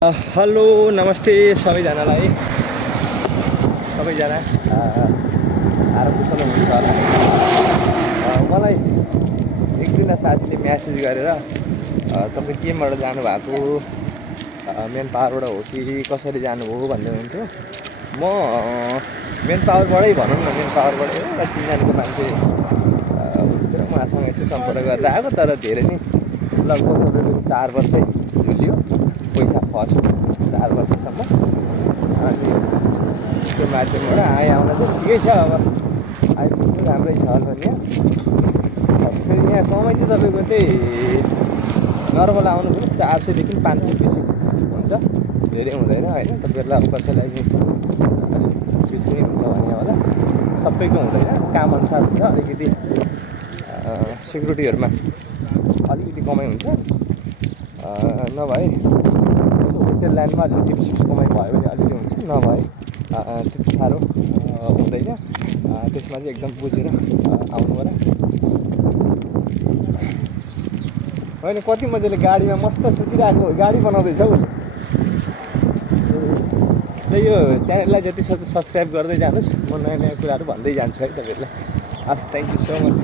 Hello नमस्ते सबैजनालाई सबैजना आराम कुशल हुनुहुन्छ होला। मलाई एक दिन साथीले म्यासेज गरेर तपाईँ केबाट जानुभएको मेन पावरबाट हो कि कसरी जानुभयो भन्दै हुनुहुन्थ्यो। म मेन पावरबाटै भनौँ न, मेन पावरबाट एउटा चिन्जानको मान्छे हुन्थ्यो, उहाँसँग चाहिँ सम्पर्क गरेर आएको। तर धेरै नै लगभग 4 वर्षै झुल्यो, पैसा फस्यो 4 वर्षसम्म। अनि त्यो माध्यमबाट आउन चाहिँ ठिकै छ, अब आइपुग्नु राम्रै छ होला यहाँ। फेरि यहाँ कमाइ चाहिँ तपाईँको त्यही नर्मल आउनु पनि 400 देखि 500 बेसी हुन्छ, धेरै हुँदैन होइन। तपाईँहरूलाई अब कसैलाई चाहिँ अलिक बेसी नै हुन्छ भने होला, सबैको हुँदैन, काम अनुसार हुन्छ। अलिकति सेक्युरिटीहरूमा अलिकति कमाइ हुन्छ, नभए होटेल लाइनमा अलिकति बेसी कमाइ भयो भने अलिकति हुन्छ, नभए त्यति साह्रो हुँदैन। त्यसमा चाहिँ एकदम बुझेर आउनु होला। होइन कति मजाले गाडीमा मस्त सुतिरहेको, गाडी बनाउँदैछ उसले। र यो च्यानललाई जति सक्दो सब्सक्राइब गर्दै जानुहोस्, म नयाँ नयाँ कुराहरू भन्दै जान्छु है तपाईँहरूलाई। हस्, थ्याङ्क यू सो मच।